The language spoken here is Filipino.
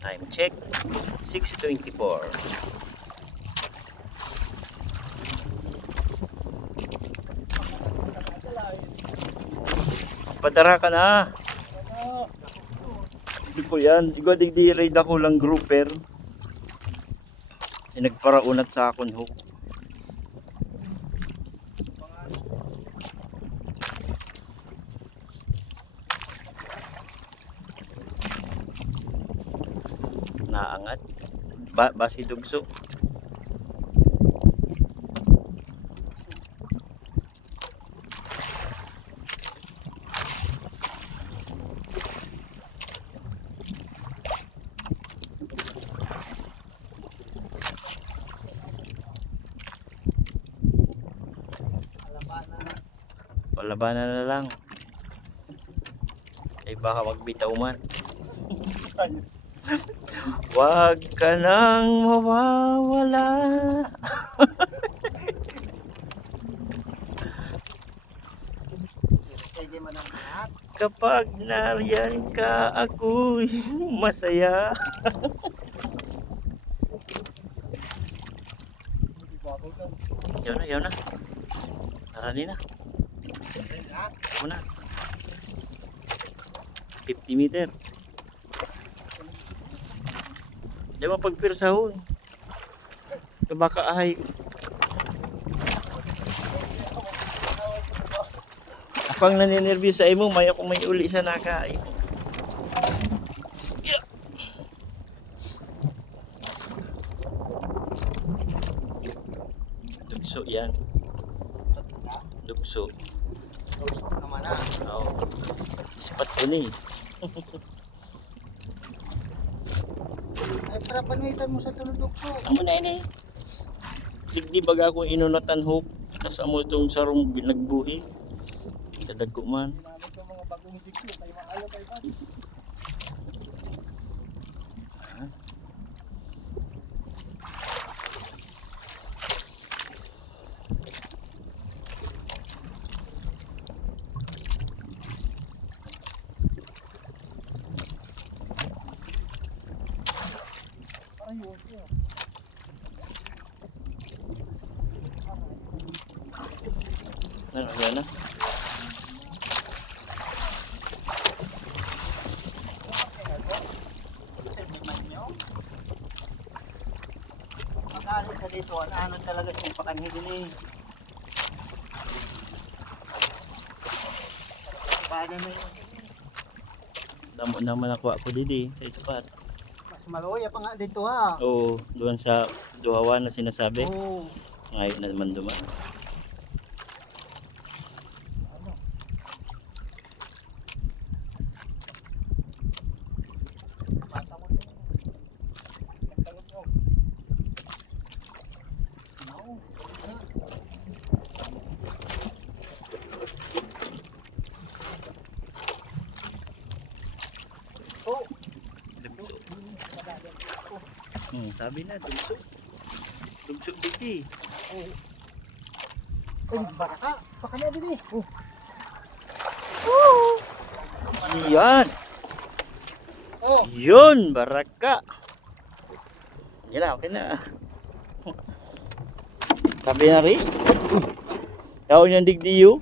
Time check, 6:24. Padara ka na. Hindi ko yan. Siguro di-raid ako lang grouper. Nagparaunat sa akon hook. Naangat. Basi dugso. Palabanan na lang. Ay baka magbitaw man. Wag ka nang mawawala. Kapag nariyan ka, ako'y masaya. Yaw na. Narani na. Muna. 50 meter. Di ba pagpirsahon? Ito baka ay. Apang naninirview sa imo, may ako may uli sa nakain. Yeah. Dugso yan. Dugso. Naman na. Oo. Ispat ko ni. Ay, para panuitan mo sa tuludukso. Amo na ini. Digdi baga ako inunatan hook. Tapos amo itong sarong nagbuhi. Kadagko man. Ginamit yung mga bagong dikso. Kaya maayo kayo ba? Ano yan na? Magaling sa dito. Ano talaga yung pakanhidin eh. Paano na yun? Damo naman ako didi sa ispat. Mas maloya pa nga dito ha. Oo, doon sa duhawan na sinasabi. Oo. Ngayon na naman duman. Sabi na, dugso. Dugso diti. Oh, baraka. Baka niya din eh. Yan. Oh. Yun, baraka. Yan na, okay na. Sabi na rin. Tao niyang digdiyo.